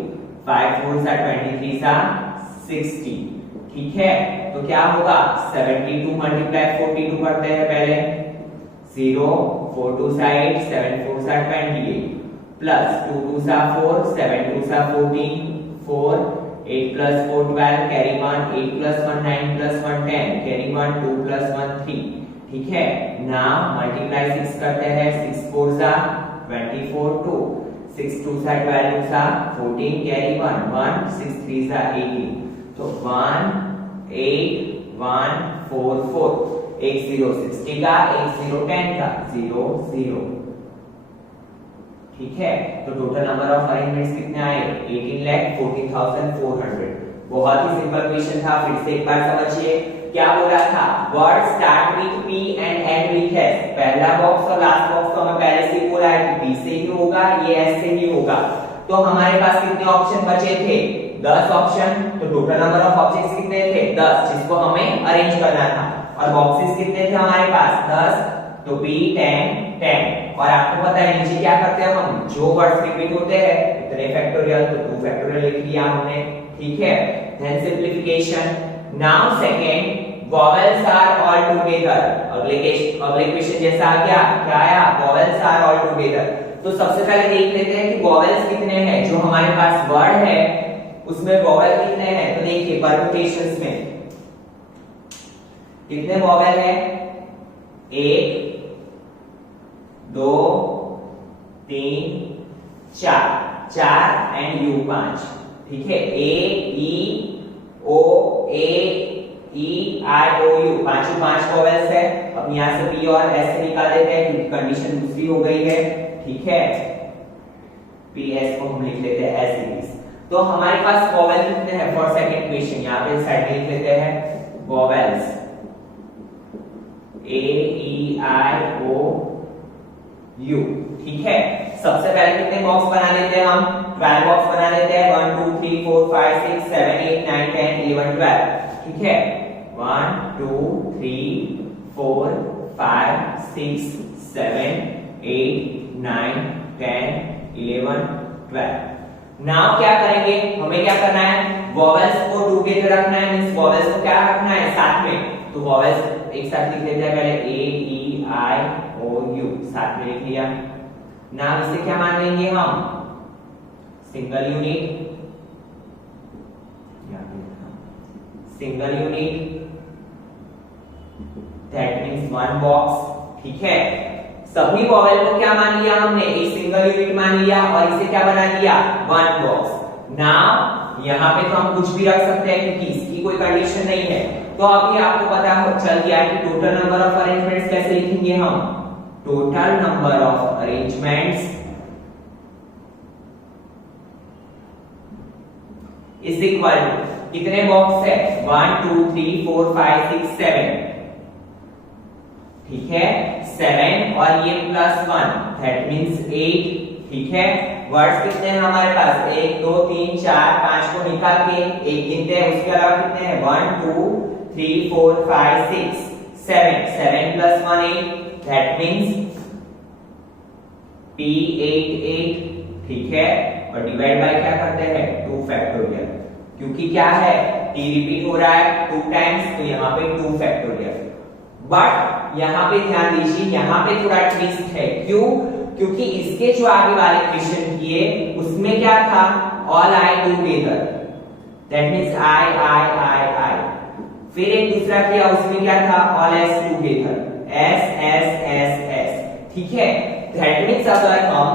5 4 सा 23 सा 60, ठीक है। तो क्या होगा, 72 मल्टीप्लाई 42 करते हैं पहले, 0 4 2 सा 8 7 4 सा 28 प्लस 2 2 सा 4 7 2 सा 14 4 8 plus 4 12 carry 1 8 plus 1 9 plus 1 10 carry 1 2 plus 1 3, ठीक है। नाउ मल्टीप्लाई 6 करते हैं, 6 4 सा 24 2 6 2 सा 12 2 सा 14 carry 1 1 6 3 सा 18। तो 1 8 1 4 4, एक 0 60 का, एक 0 10 का, 0 0, ठीक है। तो टोटल नंबर ऑफ अरेंजमेंट्स कितने आए, 18,14,400। बहुत ही सिंपल क्वेश्चन था, फिर से एक बार समझिए। क्या बोला था, word start with P and and with S। पहला बॉक्स और लास्ट बॉक्स तो हमें पहले से ही बोला है कि P से ही होगा, ये S से ही होगा। तो हमारे पास कितने ऑप्शन बचे थे? 10 ऑप्शन। तो टोटल नंबर ऑफ ऑब्जेक्ट्स कितने थे? 10, जिसको हमें अरेंज करना था। और बॉक्सेस कितने थे हमारे पास? 10। तो b 10 10। और आपको पता है नीचे क्या करते हैं हम? जो वर्ड्स रिपीट होते हैं उतने फैक्टोरियल, तो 2 फैक्टोरियल लिख लिया हमने। ठीक है, then simplification. Now second, vowels are all together। अगले क्वेश्चन जैसा आ गया, क्या आया? vowels are all together। तो सबसे पहले देख लेते हैं कि vowels कितने हैं। जो हमारे पास वर्ड है उसमें vowel कितने हैं? तो देखिए परम्यूटेशंस में कितने vowel है? 1 2 3 4 एंड यू 5। ठीक है, ए ई ओ ए ई आई ओ यू, पांचों 5 वॉवेल्स है। अब यहां से पी और एस से निकाल देते हैं क्योंकि कंडीशन दूसरी हो गई है। ठीक है, पी एस को हम लिख लेते हैं एज इट इज। तो हमारे पास वॉवेल कितने हैं फॉर सेकंड क्वेश्चन? यहां पे साइड लिख लेते हैं vowels A E I O you. ठीक है, सबसे पहले कितने बॉक्स बना लेते हैं हम? 12 बॉक्स बना लेते हैं। 1 2 3 4 5 6 7 8 9 10 11 12। ठीक है, 1 2 3 4 5 6 7 8 9 10 11 12। नाउ क्या करेंगे? हमें क्या करना है? वॉवेल्स को टुगेदर रखना है, मींस वॉवेल्स को क्या रखना है? साथ में। तो वॉवेल्स एक साथ लिख लेते हैं पहले, ए ई आई ओ यू, साथ में लिख लिया। नाउ इसे क्या मान लेंगे हम? Single unit. Single unit, that means 1 box. ठीक है, सभी वॉवेल को क्या मान लिया हमने? एक सिंगल यूनिट मान लिया और इसे क्या बना दिया? 1 बॉक्स। नाउ यहाँ पे तो हम कुछ भी रख सकते हैं क्योंकि इसकी कोई कंडीशन नहीं है। तो अभी आपको पता हो चल गया कि टोटल नंबर ऑफ अरेंजमेंट्स कैसे लिखेंगे हम? Total number of arrangements is equal to, कितने बॉक्स है? 1 2 3 4 5 6 7। ठीक है, 7 और ये +1, दैट मींस 8। ठीक है, वर्ड्स कितने हैं हमारे पास? 1 2 3 4 5 को निकाल के एक गिनते हैं, उसके अलावा कितने हैं? 1 2 3 4 5 6 7। 7 + 1 8, दैट मींस P88। ठीक है, और डिवाइड बाय क्या करते हैं? 2 फैक्टोरियल, क्योंकि क्या है? t रिपीट हो रहा है 2 टाइम्स, तो यहाँ पे 2 फैक्टोरियल। बट यहाँ पे ध्यान दीजिए, यहाँ पे थोड़ा ट्विस्ट है। क्यों? क्योंकि इसके जो आगे वाले क्वेश्चन किए उसमें क्या था? All I together, that means I. फिर एक दूसरा किया, उसमें क्या था? All S together, S. ठीक है, दैट मींस अगर हम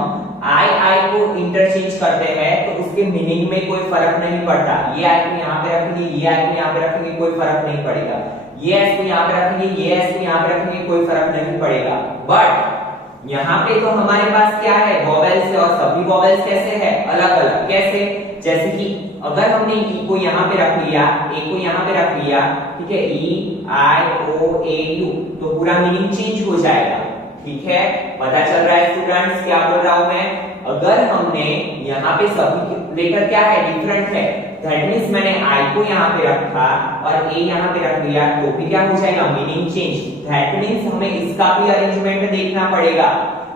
आई को इंटरचेंज करते हैं तो उसके मीनिंग में कोई फर्क नहीं पड़ता। ये आई को यहाँ पे रखेंगे, ये आई को यहाँ पे रखेंगे, कोई फर्क नहीं पड़ेगा। ये एस को यहाँ पे रखेंगे, ये एस को यहाँ पे रखेंगे, कोई फर्क नहीं पड़ेगा। बट यहाँ पे तो हमारे पास क्या है? वॉवेल्स है, और सभी वॉवेल्स कैसे है? अलग अलग। कैसे? जैसे कि अगर हमने ई को यहाँ पे रख लिया, ए को यहाँ पे रख लिया, ठीक है, ई आई ओ ए यू, तो पूरा मीनिंग चेंज हो जाएगा। ठीक है, पता चल रहा है स्टूडेंट्स क्या बोल रहा हूं मैं? अगर हमने यहाँ पे सभी लेकर क्या है? डिफरेंट है, दैट मींस मैंने आई को यहाँ पे रखा और ए यहाँ पे रख दिया, तो भी क्या हो जाएगा? Meaning change. दैट मींस हमें इसका भी अरेंजमेंट देखना पड़ेगा।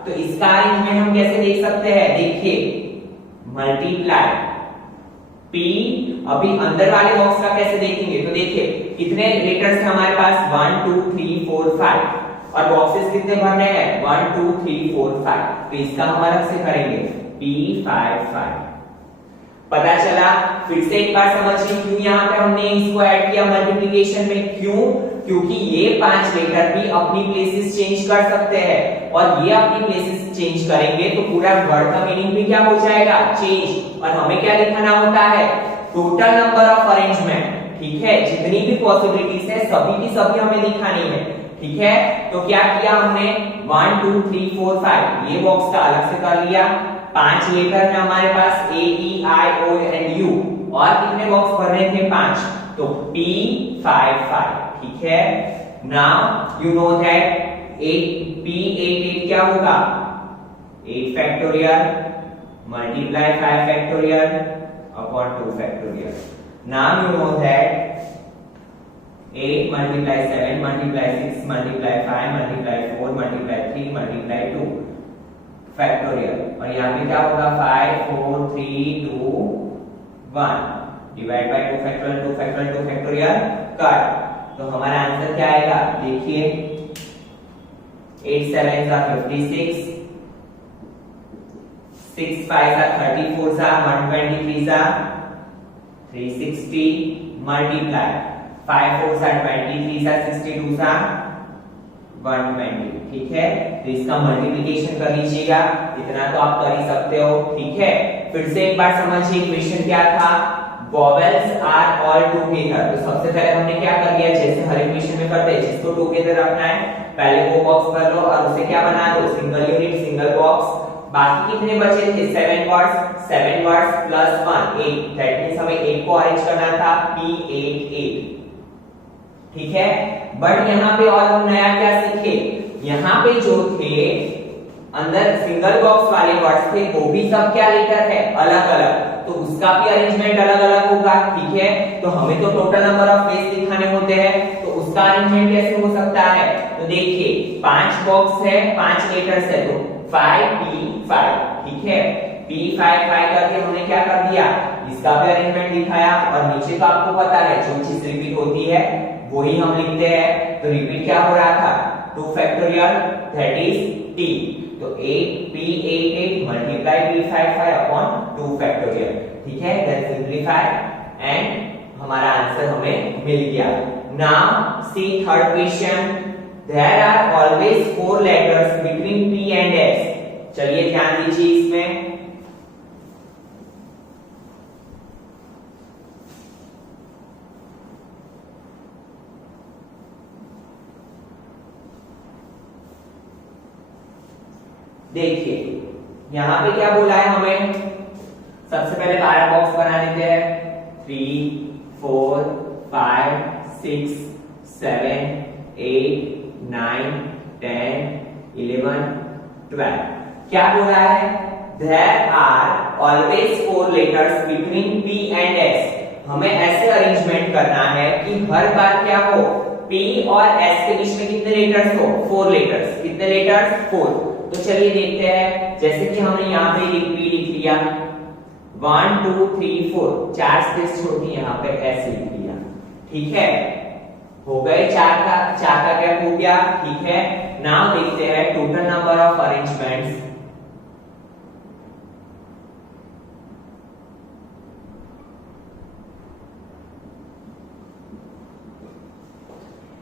तो इसका अरेंजमेंट हम कैसे देख सकते हैं? देखिए, मल्टीप्लाई P, अभी अंदर वाले बॉक्स का कैसे देखेंगे? तो देखिए कितने लेटर्स हैं हमारे पास? 1 2 3 4 5, और बॉक्सेस कितने भरने हैं? 1 2 3 4 5। तो इसका हम अलग से करेंगे, P5। पता चला? फिर से एक बार समझिए क्यों यहाँ पे हमने इसको ऐड किया मल्टीप्लिकेशन में। क्यों? क्योंकि ये 5 लेटर भी अपनी प्लेसेस चेंज कर सकते हैं, और ये अपनी प्लेसेस चेंज करेंगे तो पूरा वर्ड का मीनिंग भी क्या हो जाएगा? चेंज। और हमें क्या लिखना होता है? Total number of arrangement. ठीक है, जितनी भी पॉसिबिलिटीज है सभी की सभी हमें दिखानी है। ठीक है, तो क्या किया हमने? 1 2 3 4 5, ये बॉक्स का अलग से कर लिया। 5 लेटर है हमारे पास, ए ई आई ओ एंड यू, और कितने बॉक्स भरने थे? 5, तो P5। ठीक है, now you know that 8 P88 क्या होगा? 8 factorial multiply 5 factorial upon 2 factorial. Now you know that 8 multiply 7 multiply 6 multiply 5 multiply 4 multiply 3 multiply 2 factorial. और यहाँ पे क्या होगा 5 4 3 2 1 divide by 2 factorial 2 factorial 2 factorial cut. तो हमारा आंसर क्या आएगा देखिए 8 7 are 56 6 5 are 34 123 360 multiply 5 4 are 23 62 120। ठीक है, तो इसका मल्टीप्लिकेशन कर लीजिएगा, इतना तो आप कर ही सकते हो। ठीक है, फिर से एक बार समझिए क्वेश्चन क्या था, वॉवेल्स आर ऑल टुगेदर। तो सबसे पहले हमने क्या कर लिया, जैसे हर इक्वेशन में करते हैं, जिसको टुगेदर रखना है पहले वो बॉक्स कर लो और उसे क्या बना दो सिंगल यूनिट सिंगल बॉक्स। बाकी कितने बचे थे 7 वर्ड्स प्लस 1 8, दैट मींस हमें 8 को अरेंज करना था P8 ठीक है। बट यहाँ पे और हम नया क्या सीखे, यहाँ पे जो थे अंदर सिंगल बॉक्स वाले वर्ड्स थे वो भी सब क्या लेटर है अलग अलग, तो उसका भी अरेंजमेंट अलग अलग होगा। ठीक है, तो हमें तो टोटल नंबर ऑफ पेज दिखाने होते हैं, तो उसका अरेंजमेंट कैसे हो सकता है। तो देखिए 5 बॉक्स है 5 लेटर्स है, तो 5P5 ठीक है, P5 करके हमने क्या कर दिया इसका भी अरेंजमेंट दिखाया। और नीचे तो आपको पता है जो चीज रिपीट होती है वही हम लिखते हैं, तो रिपीट क्या हो रहा था 2 factorial that is t, तो 8P88 multiply P55 upon 2 factorial। ठीक है, then simplify and हमारा आंसर हमें मिल गया। Now see third question, there are always 4 letters between P and S। चलिए ध्यान दीजिए इसमें, देखिए यहां पे क्या बोला है हमें, सबसे पहले 12 बॉक्स बना लेते हैं 3 4 5 6 7 8 9 10 11 12। क्या बोला है, there are always 4 letters between P and S। हमें ऐसे अरेंजमेंट करना है कि हर बार क्या हो P और S के बीच में कितने लेटर्स हो 4 लेटर्स। कितने लेटर्स 4। तो चलिए देखते हैं, जैसे कि हमने यहाँ पे P लिख लिया 1 2 3 4, 4 स्पेस छोड़ के यहाँ पे S लिख लिया। ठीक है, हो गए 4 का क्या हो गया। ठीक है, नाउ देखते हैं total number of arrangements.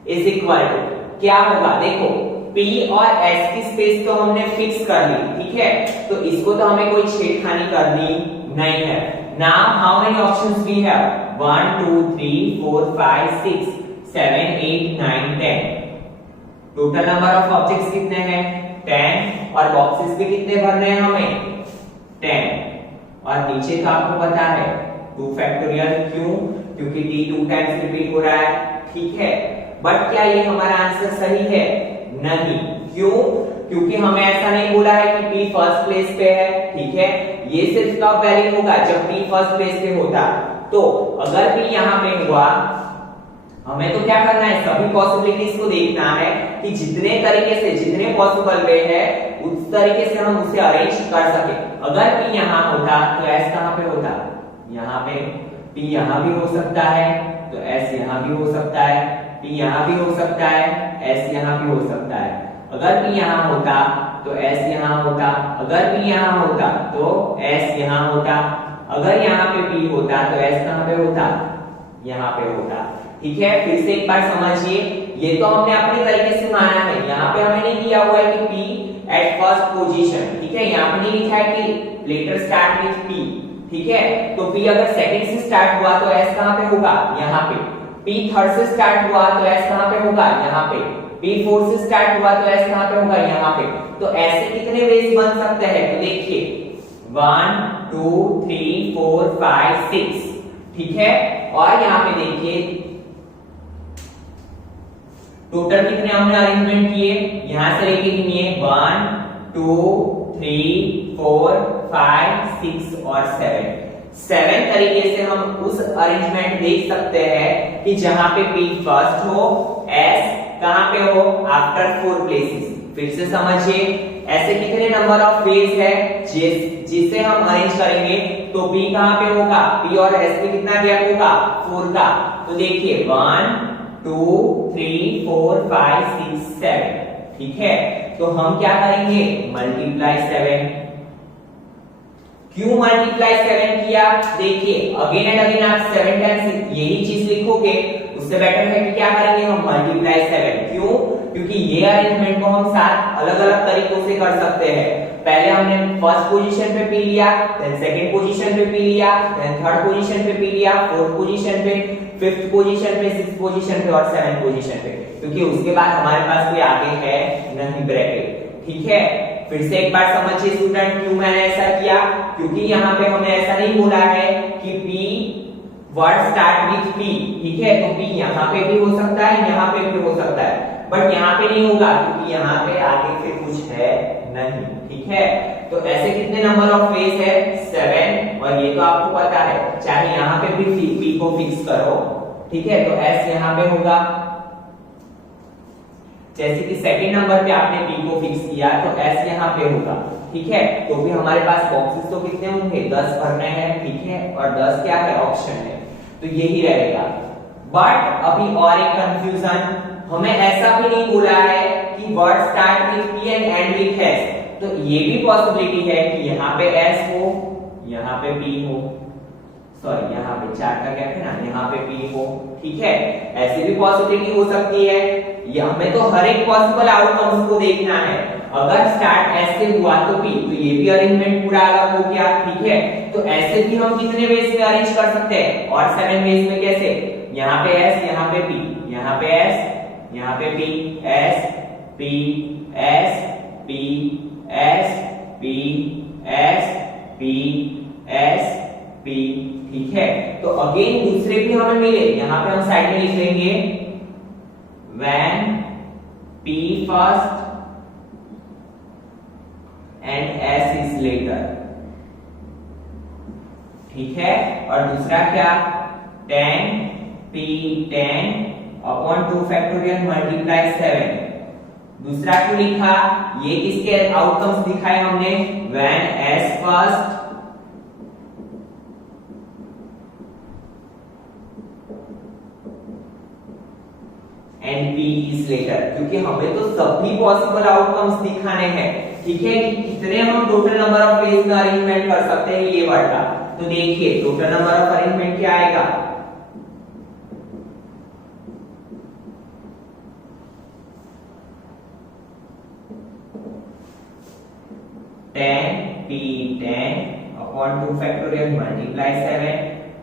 Is equal to क्या होगा, देखो P और S की स्पेस तो हमने फिक्स कर ली। ठीक है, तो इसको तो हमें कोई छेड़खानी करनी नहीं है। Now how many options we have 1 2 3 4 5 6 7 8 9 10। Total number of objects कितने हैं 10, और बॉक्सेस भी कितने भरने हैं हमें 10। और नीचे का आपको पता है 2 फैक्टोरियल, क्यों, क्योंकि t 2 टाइम्स रिपीट हो रहा है। ठीक है, बट क्या ये हमारा आंसर सही है, नहीं। क्यों, क्योंकि हमें ऐसा नहीं बोला है कि P फर्स्ट प्लेस पे है। ठीक है, ये सिर्फ तब वैलिड होगा जब P फर्स्ट प्लेस पे होता। तो अगर P यहाँ पे हुआ, हमें तो क्या करना है सभी पॉसिबिलिटीज को देखना है कि जितने तरीके से जितने पॉसिबल वे है उस तरीके से हम उसे अरेंज कर सके। अगर P यहाँ होता तो S कहाँ पे होता, यहाँ पे। P यहाँ भी हो सकता है तो S यहाँ भी हो सकता है, P यहाँ भी हो सकता है, S यहाँ भी हो सकता है। अगर P यहाँ होता तो S यहाँ होता, अगर P यहाँ होता तो S यहाँ होता, अगर यहाँ पे P होता तो S कहाँ पे होता, यहाँ पे होता। ठीक है, फिर से एक बार समझिए, ये तो हमने अपने तरीके से माना है, यहाँ पे हमें नहीं दिया हुआ है कि P एट फर्स्ट पोजीशन। ठीक है, यहाँ पे नहीं लिखा है कि लेटर स्टार्ट विथ P। ठीक है, तो P अगर सेकंड से स्टार्ट हुआ तो S कहाँ पे होगा, यहाँ पे। P थर्ड से स्टार्ट हुआ तो S कहाँ पे होगा, यहाँ पे। P फोर्थ से स्टार्ट हुआ तो S कहाँ पे होगा, यहाँ पे। तो ऐसे कितने वेज बन सकते हैं, तो देखिए 1 2 3 4 5 6। ठीक है, और यहाँ पे देखिए टोटल कितने हमने अरेंजमेंट किए, यहां से लेके गिनिए 1 2 3 4 5 6 और 7 तरीके से हम उस अरेंजमेंट देख सकते हैं कि जहां पे P फर्स्ट हो, S कहां पे हो, आफ्टर 4 प्लेसेस। फिर से समझिए, ऐसे कितने नंबर ऑफ वेज है जिसे हम अरेंज करेंगे, तो P कहां पे होगा, P और S में कितना गैप होगा, 4 का। तो देखिए 1 2 3 4 5 6 7, ठीक है। तो हम क्या करेंगे, मल्टीप्लाई 7। क्यों मल्टीप्लाई 7 किया, देखिए अगेन एंड अगेन आप 7 टाइम्स यही चीज लिखोगे, उससे बेटर है कि क्या करेंगे हम मल्टीप्लाई 7। क्यों, क्योंकि ये अरेंजमेंट को हम 7 अलग अलग तरीकों से कर सकते हैं। पहले हमने फर्स्ट पोजीशन पे P लिया, देन सेकंड पोजीशन पे P लिया, देन थर्ड पोजीशन पे P लिया, फोर्थ पोजीशन पे, फिफ्थ पोजीशन पे, सिक्स्थ पोजीशन पे और सेवेंथ पोजीशन पे, क्योंकि उसके बाद हमारे पास कोई आगे है नहीं ब्रैकेट, ठीक है। फिर से एक बार समझिए स्टूडेंट, क्यों मैंने ऐसा किया, क्योंकि यहाँ पे हमने ऐसा नहीं बोला है कि P word start with P, ठीक है। तो P यहाँ पे भी हो सकता है, यहाँ पे भी हो सकता है, बट यहाँ पे नहीं होगा क्योंकि यहाँ पे आगे से कुछ है नहीं, ठीक है। तो ऐसे कितने नंबर ऑफ वेज है, 7, और ये तो आपको पता है, चाहे यहाँ पे भी P को फिक्स करो, ठीक है। तो S यहाँ पे होगा, जैसे कि सेकंड नंबर पे आपने P को फिक्स किया तो S यहाँ पे होगा, ठीक है। तो भी हमारे पास बॉक्सेस तो कितने होंगे, 10 भरने हैं, ठीक है, और 10 क्या है, ऑप्शन है, तो यही रहेगा। बट अभी और एक कंफ्यूजन, हमें ऐसा भी नहीं बोला है कि word start with P and and with S, तो ये भी पॉसिबिलिटी है कि यहाँ पे S हो, यहाँ पे P हो, सॉरी यहाँ पे 4 का गैप है ना, यहाँ पे P हो, ठीक है। ऐसी भी पॉसिबिलिटी हो सकती है, ये हमें तो हर एक पॉसिबल आउटकम्स को देखना है। अगर स्टार्ट S से हुआ तो P, तो ये भी अरेंजमेंट पूरा अलग हो गया, ठीक है। तो ऐसे भी हम कितने वेज में अरेंज कर सकते हैं, और 7 वेज में कैसे, यहाँ पे S, यहाँ पे P, यहाँ पे S, यहाँ पे P, S P S P S P S P S P, ठीक है। तो अगेन दूसरे भी हमें मिले, यहाँ पे हम साइड में लिख लेंगे when P first and S is later, ठीक है। और दूसरा क्या, 10 P 10 अपॉन 2 फैक्टोरियल मल्टीप्लाई 7। दूसरा क्यों लिखा, ये किसके आउटकम्स दिखाए हमने, when S first and P is later, क्योंकि हमें तो सभी पॉसिबल आउटकम्स दिखाने हैं, ठीक है, कि कितने हम टोटल नंबर ऑफ वेज में अरेंजमेंट कर सकते हैं ये वर्ड का। तो देखिए टोटल नंबर ऑफ अरेंजमेंट क्या आएगा, 10 P 10 upon 2 factorial multiply 7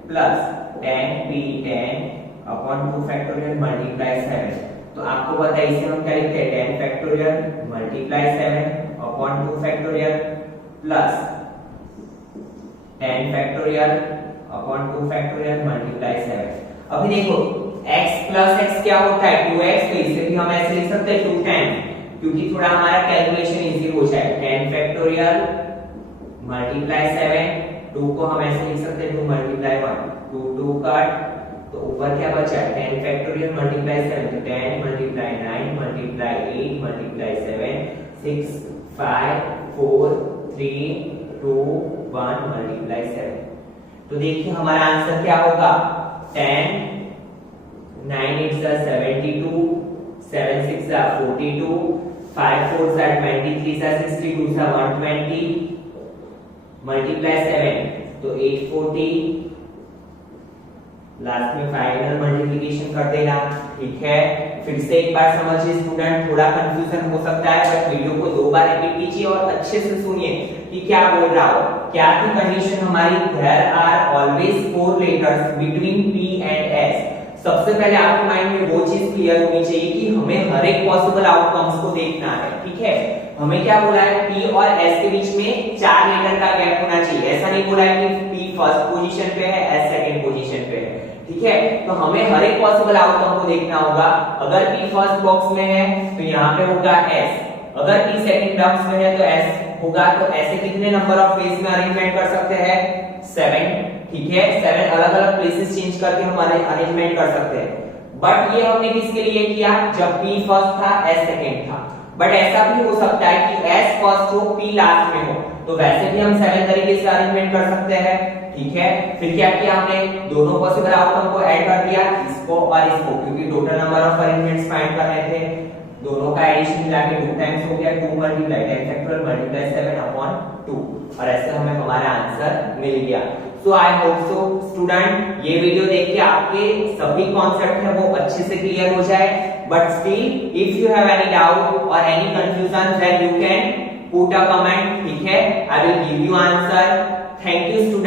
plus 10 P 10 upon 2 factorial multiply 7। तो आपको पता है इसे हम क्या लिखते हैं, 10 factorial multiply 7 upon 2 factorial plus 10 factorial upon 2 factorial multiply 7। अभी देखो x plus x क्या होता है, 2x, तो इसे भी हम ऐसे लिख सकते हैं 2 10, क्योंकि थोड़ा हमारा कैलकुलेशन इजी हो जाए। 10 फैक्टोरियल मल्टीप्लाई 7, 2 को हम ऐसे लिख सकते हैं 2 मल्टीप्लाई 1, 2 2 कट, तो ऊपर क्या बचा, 10 फैक्टोरियल मल्टीप्लाई 7, तो 10 मल्टीप्लाई 9 मल्टीप्लाई 8 मल्टीप्लाई 7, 6 5 4 3 2 1 मल्टीप्लाई 7। तो देखिए हमारा आंसर क्या होगा, 10 9 8 72 7 6 42 5 4 23 62 120 मल्टीप्लाई 7, तो 840, लास्ट में फाइनल मल्टीप्लिकेशन कर देना, ठीक है। फिर से एक बार समझिए स्टूडेंट, थोड़ा कंफ्यूजन हो सकता है, बट वीडियो को 2 बार रिपीट कीजिए और अच्छे से सुनिए कि क्या बोल रहा हो। क्या थी कंडीशन हमारी, there are always 4 letters between P and S। सबसे पहले आपके माइंड में वो चीज क्लियर होनी चाहिए कि हमें हर एक पॉसिबल आउटकम्स को देखना है, ठीक है। हमें क्या बोला है, P और S के बीच में 4 लेटर का गैप होना चाहिए, ऐसा नहीं बोला है कि P फर्स्ट पोजीशन पे है, S सेकंड पोजीशन पे है, ठीक है। तो हमें हर एक पॉसिबल आउटकम को देखना होगा। अगर P फर्स्ट बॉक्स में है तो यहाँ पे होगा S, अगर P सेकंड बॉक्स में है तो S होगा तो ऐसे कितने नंबर ऑफ वेज में अरेंजमेंट कर सकते हैं 7, ठीक है 7 अलग अलग प्लेसेस चेंज करके हम अरेंजमेंट कर सकते हैं। बट ये हमने किसके लिए किया जब P फर्स्ट था S सेकंड था। बट ऐसा भी हो सकता है कि S फर्स्ट हो P लास्ट में हो, तो वैसे भी हम 7 तरीके से अरेंजमेंट कर सकते हैं, ठीक है। फिर क्या किया हमने दोनों पॉसिबल आउटकम को ऐड कर दिया, इसको और इसको, क्योंकि total number of arrangements find कर रहे थे। दोनों का एडिशन मिला के 2 टाइम्स हो गया, 2 मल्टीप्लाई 10 फैक्टोरियल मल्टीप्लाई 7/2 और ऐसे हमें हमारा आंसर मिल गया। सो आई होप सो स्टूडेंट ये वीडियो देख के आपके सभी कॉन्सेप्ट है वो अच्छे से क्लियर हो जाए। But still if you have any doubt और any confusion then you can put a comment, ठीक है। I will give you answer. Thank you student.